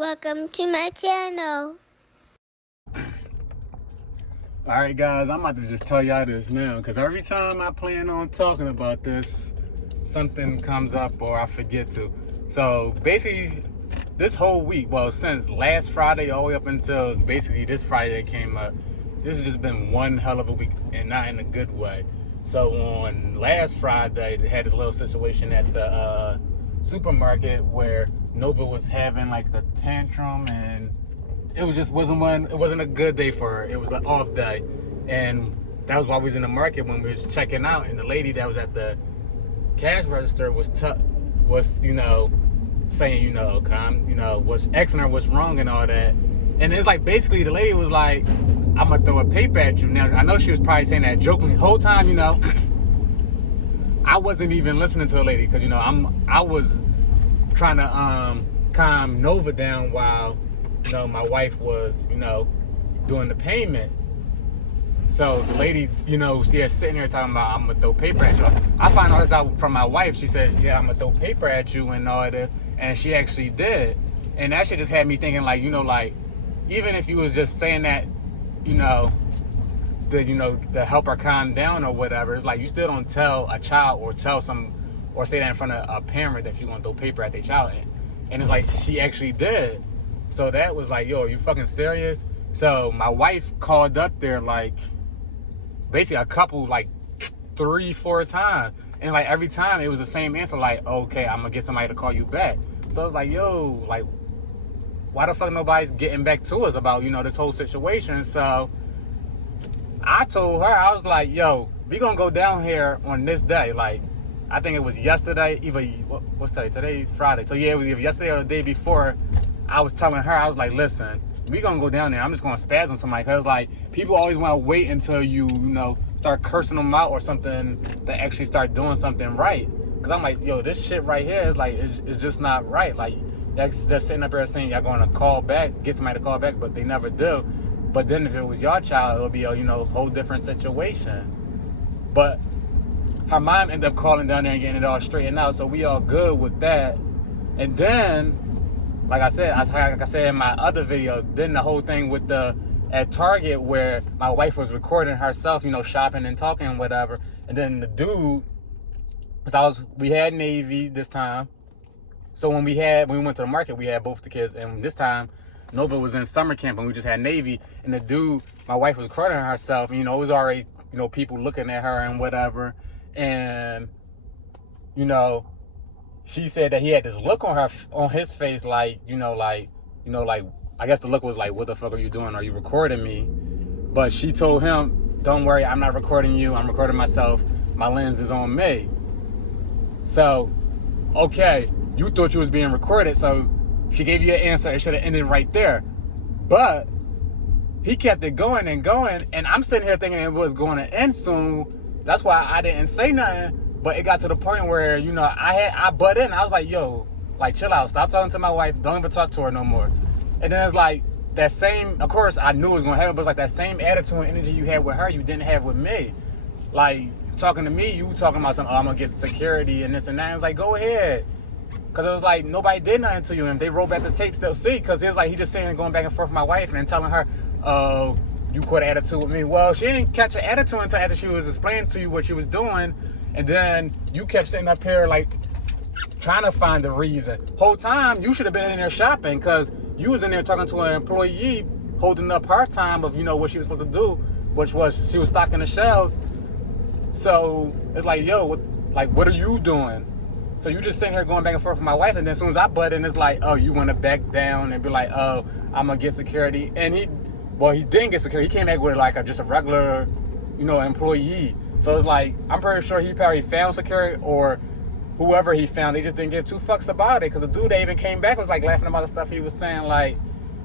Welcome to my channel. Alright guys, I'm about to just tell y'all this now, because every time I plan on talking about this, something comes up or I forget to. So basically, this whole week, well, since last Friday all the way up until basically this Friday that came up, this has just been one hell of a week, and not in a good way. So on last Friday, they had this little situation at the supermarket where Nova was having like a tantrum, and it wasn't a good day for her. It was an off day, and that was why we was in the market when we was checking out, and the lady that was at the cash register was saying, was asking her what's wrong and all that. And it's like, basically the lady was like, I'm gonna throw a paper at you. Now I know she was probably saying that jokingly the whole time, I wasn't even listening to the lady, because I was trying to calm Nova down while my wife was doing the payment. So the lady's sitting there talking about, I'm gonna throw paper at you. I find all this out from my wife. She says, yeah, I'm gonna throw paper at you and all that, and she actually did. And that shit just had me thinking, like, even if you was just saying that to help her calm down or whatever, it's like you still don't tell a child or say that in front of a parent that you're gonna throw paper at their child. And it's like she actually did. So that was like, yo, are you fucking serious? So my wife called up there like basically a couple, like 3-4 times, and like every time it was the same answer, like, okay, I'm gonna get somebody to call you back. So it's like, yo, like, why the fuck nobody's getting back to us about this whole situation? So I told her, I was like, yo, we gonna go down here on this day. Like, I think it was yesterday, what's today? Today's Friday. So yeah, it was either yesterday or the day before. I was telling her, I was like, listen, we gonna go down there. I'm just gonna spaz on somebody, because like, people always want to wait until you start cursing them out or something to actually start doing something right. Because I'm like, yo, this shit right here is like, it's just not right. Like, they're sitting up there saying y'all gonna call back, get somebody to call back, but they never do. But then if it was your child, it would be a whole different situation. But her mom ended up calling down there and getting it all straightened out, so we all good with that. And then, like I said in my other video, then the whole thing with at Target where my wife was recording herself, shopping and talking and whatever. And then the dude, because we had Navy this time. So when we went to the market, we had both the kids, and this time Nova was in summer camp and we just had Navy. And the dude, my wife was recording herself, and it was already people looking at her and whatever. And she said that he had this look on his face, like, I guess the look was like, what the fuck are you doing? Are you recording me? But she told him, don't worry, I'm not recording you. I'm recording myself. My lens is on me. So, okay, you thought you was being recorded, so she gave you an answer. It should have ended right there. But he kept it going and going, and I'm sitting here thinking it was going to end soon. That's why I didn't say nothing. But it got to the point where, I butt in. I was like, yo, like, chill out. Stop talking to my wife. Don't even talk to her no more. And then it's like that same, of course, I knew it was going to happen, but it's like that same attitude and energy you had with her, you didn't have with me. Like, talking to me, you talking about something, I'm going to get security and this and that. It was like, go ahead. Because it was like, nobody did nothing to you. And if they roll back the tapes, they'll see. Because it was like, he just sitting there going back and forth with my wife and then telling her, oh, you caught an attitude with me. Well, she didn't catch an attitude until after she was explaining to you what she was doing. And then you kept sitting up here like trying to find the reason. Whole time you should have been in there shopping, because you was in there talking to an employee holding up her time of what she was supposed to do, which was she was stocking the shelves. So it's like, yo, what are you doing? So you just sitting here going back and forth with my wife, and then as soon as I butt in, it's like, oh, you want to back down and be like, oh, I'm gonna get security. And he didn't get security. He came back with like just a regular employee. So it's like, I'm pretty sure he probably found security, or whoever he found, they just didn't give two fucks about it. Because the dude that even came back was like laughing about the stuff he was saying. Like,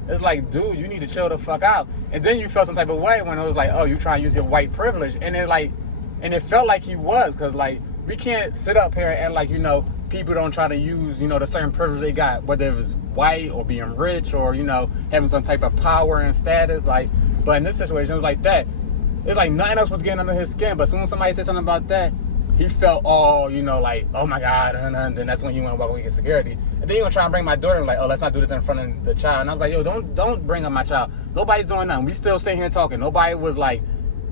it's like, dude, you need to chill the fuck out. And then you felt some type of way when it was like, oh, you trying to use your white privilege. And it felt like he was, because like, we can't sit up here and like, people don't try to use, the certain privilege they got, whether it was white or being rich or, having some type of power and status. Like, but in this situation, it was like that. It's like nothing else was getting under his skin. But as soon as somebody said something about that, he felt all, you know, like, oh my God, and then that's when he went walk away with security. And then he gonna try and bring my daughter, like, oh, let's not do this in front of the child. And I was like, yo, don't bring up my child. Nobody's doing nothing. We still sitting here talking. Nobody was like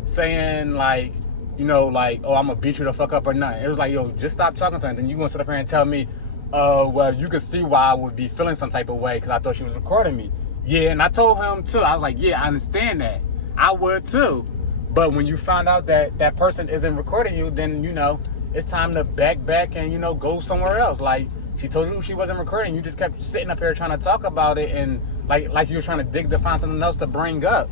saying like, you know, like, oh, I'm gonna beat you the fuck up or nothing. It was like, yo, just stop talking to her. And then you gonna sit up here and tell me, well, you could see why I would be feeling some type of way because I thought she was recording me. Yeah, and I told him too. I was like, yeah, I understand that. I would too. But when you find out that that person isn't recording you, then, you know, it's time to back and, you know, go somewhere else. Like, she told you she wasn't recording. You just kept sitting up here trying to talk about it and like you were trying to find something else to bring up.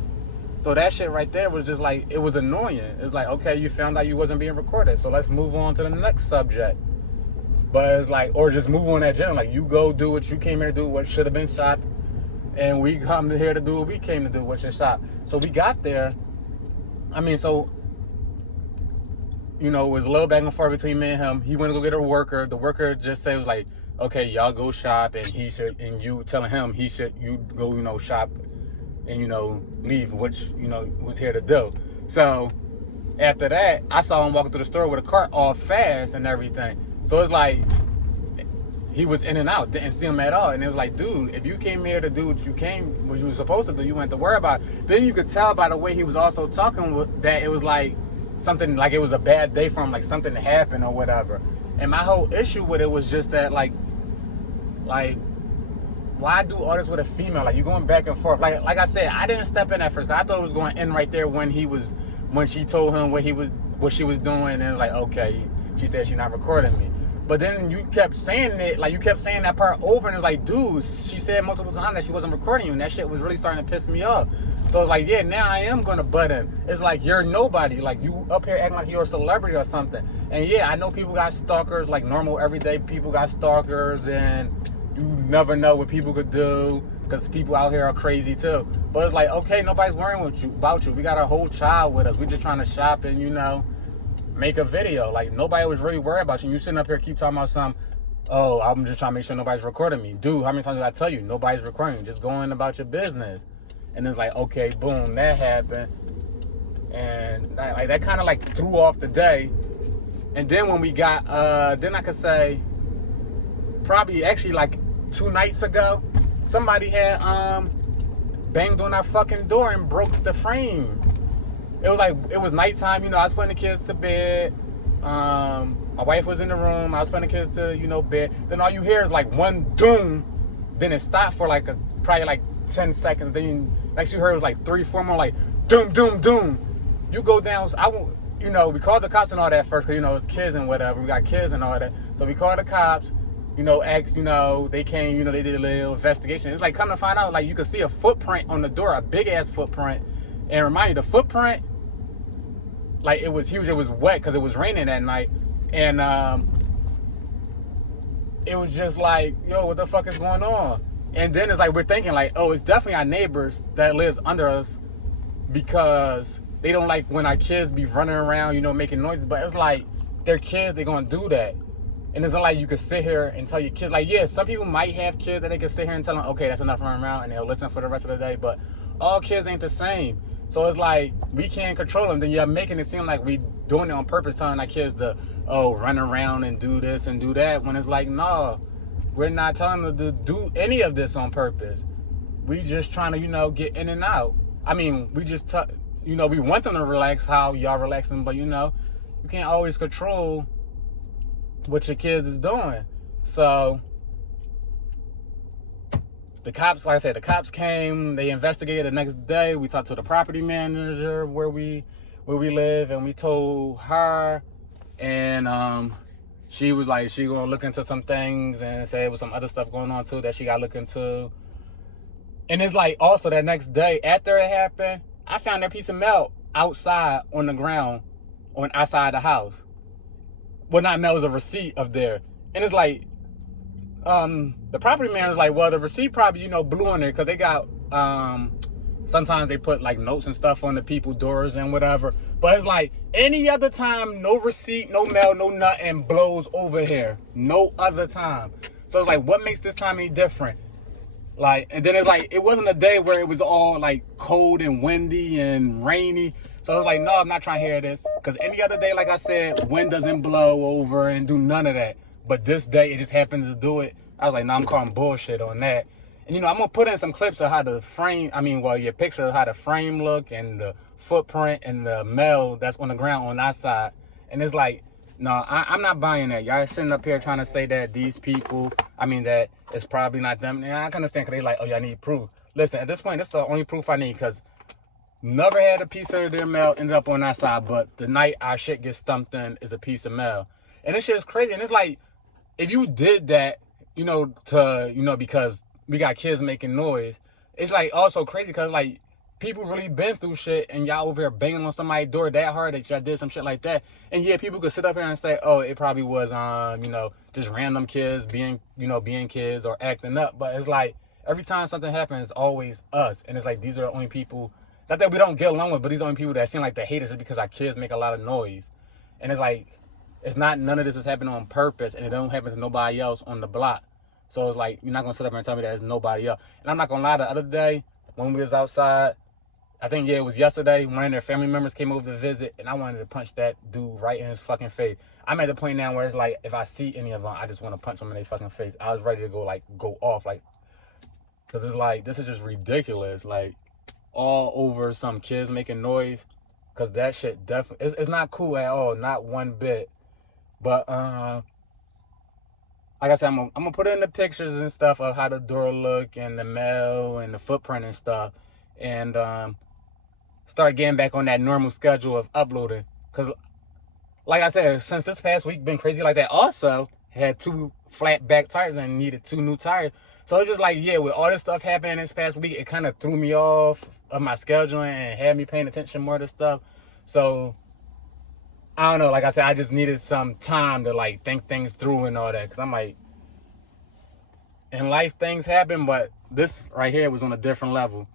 So that shit right there was just like, it was annoying. It's like, okay, you found out you wasn't being recorded. So let's move on to the next subject. But it's like, or just move on that general. Like, you go do what you came here to do, what should have been shot. And we come here to do what we came to do, which is shop. So we got there. I mean, so, you know, it was a little back and forth between me and him. He went to go get a worker. The worker just said, it was like, okay, y'all go shop, and you telling him you go, you know, shop and, you know, leave, which, you know, was here to do. So after that, I saw him walking through the store with a cart all fast and everything. So it's like, he was in and out, didn't see him at all. And it was like, dude, if you came here to do what you were supposed to do, you went to worry about it. Then you could tell by the way he was also talking that it was like something, like it was a bad day for him, like something happened or whatever. And my whole issue with it was just that, like, why do all this with a female? Like, you going back and forth. Like I said, I didn't step in at first. I thought it was going in right there when she told him what she was doing, and it was like, okay, she said she's not recording me. But then you kept saying it, like you kept saying that part over, and it's like, dude, she said multiple times that she wasn't recording you, and that shit was really starting to piss me off. So it's like, yeah, now I am gonna butt in. It's like, you're nobody. Like, you up here acting like you're a celebrity or something. And yeah, I know people got stalkers, like normal everyday people got stalkers, and you never know what people could do because people out here are crazy too. But it's like, okay, nobody's worrying about you. We got a whole child with us. We just trying to shop and, you know, make a video. Like, nobody was really worried about you. You sitting up here keep talking about something, oh, I'm just trying to make sure nobody's recording me. Dude, how many times did I tell you nobody's recording you? Just going about your business. And it's like, okay, boom, that happened. And that kind of like threw off the day. And then when we got, then I could say, probably actually like 2 nights ago, somebody had banged on our fucking door and broke the frame. It was like, it was nighttime, you know, I was putting the kids to bed. My wife was in the room. I was putting the kids to, you know, bed. Then all you hear is like one doom. Then it stopped for like probably like 10 seconds. Then next you heard it was like 3, 4 more like doom, doom, doom. You go down, you know, we called the cops and all that first, because, you know, it's kids and whatever. We got kids and all that. So we called the cops, you know, asked, you know, they came, you know, they did a little investigation. It's like, come to find out, like, you could see a footprint on the door, a big ass footprint. And remind you, the footprint, like, it was huge. It was wet because it was raining that night. And it was just like, yo, what the fuck is going on? And then it's like, we're thinking like, oh, it's definitely our neighbors that lives under us, because they don't like when our kids be running around, you know, making noises. But it's like, they're kids, they're gonna do that. And it's not like you could sit here and tell your kids, like, yeah, some people might have kids that they can sit here and tell them, okay, that's enough running around, and they'll listen for the rest of the day. But all kids ain't the same. So it's like, we can't control them. Then you're making it seem like we doing it on purpose, telling our kids to, oh, run around and do this and do that. When it's like, no, we're not telling them to do any of this on purpose. We just trying to, you know, get in and out. I mean, we just, you know, we want them to relax how y'all relaxing, but, you know, you can't always control what your kids is doing. So the cops, like I said, the cops came, they investigated the next day. We talked to the property manager where we live, and we told her, and she was like, she gonna look into some things and say it was some other stuff going on too that she got to look into. And it's like, also that next day after it happened, I found that piece of mail outside on the ground outside the house. Well, not mail, it was a receipt of there. And it's like, the property man was like, well, the receipt probably, you know, blew on there, because they got, sometimes they put like notes and stuff on the people's doors and whatever. But it's like, any other time, no receipt, no mail, no nothing blows over here. No other time. So it's like, what makes this time any different? Like, and then it's like, it wasn't a day where it was all like cold and windy and rainy. So I was like, no, I'm not trying to hear this. Because any other day, like I said, wind doesn't blow over and do none of that. But this day, it just happened to do it. I was like, no, I'm calling bullshit on that. And, I'm going to put in some clips of how the frame, your picture of how the frame look and the footprint and the mail that's on the ground on our side. And it's like, no, I'm not buying that. Y'all sitting up here trying to say that these people, that it's probably not them. And I can understand because they like, oh, y'all need proof. Listen, at this point, this is the only proof I need because never had a piece of their mail ended up on our side. But the night our shit gets stumped in is a piece of mail. And this shit is crazy. And it's like, if you did that, because we got kids making noise, it's like also crazy because like people really been through shit and y'all over here banging on somebody's door that hard that y'all did some shit like that. And yeah, people could sit up here and say, oh, it probably was just random kids being kids or acting up. But it's like every time something happens, it's always us. And it's like these are the only people, not that we don't get along with, but these are the only people that seem like they hate us because our kids make a lot of noise. And it's like, it's not, none of this is happening on purpose, and it don't happen to nobody else on the block. So it's like, you're not gonna sit up here and tell me that it's nobody else. And I'm not gonna lie, the other day when we was outside, I think, yeah, it was yesterday, one of their family members came over to visit, and I wanted to punch that dude right in his fucking face. I'm at the point now where it's like, if I see any of them, I just want to punch them in their fucking face. I was ready to go off, because it's like, this is just ridiculous, like, all over some kids making noise, because that shit definitely, it's not cool at all, not one bit. But like I said, I'm gonna put in the pictures and stuff of how the door look and the mail and the footprint and stuff, and start getting back on that normal schedule of uploading. Cause like I said, since this past week been crazy like that. Also had 2 flat back tires and needed 2 new tires. So it's just like, yeah, with all this stuff happening this past week, it kind of threw me off of my scheduling and had me paying attention more to stuff. So I don't know, like I said, I just needed some time to like think things through and all that. Cause I'm like, in life things happen, but this right here was on a different level.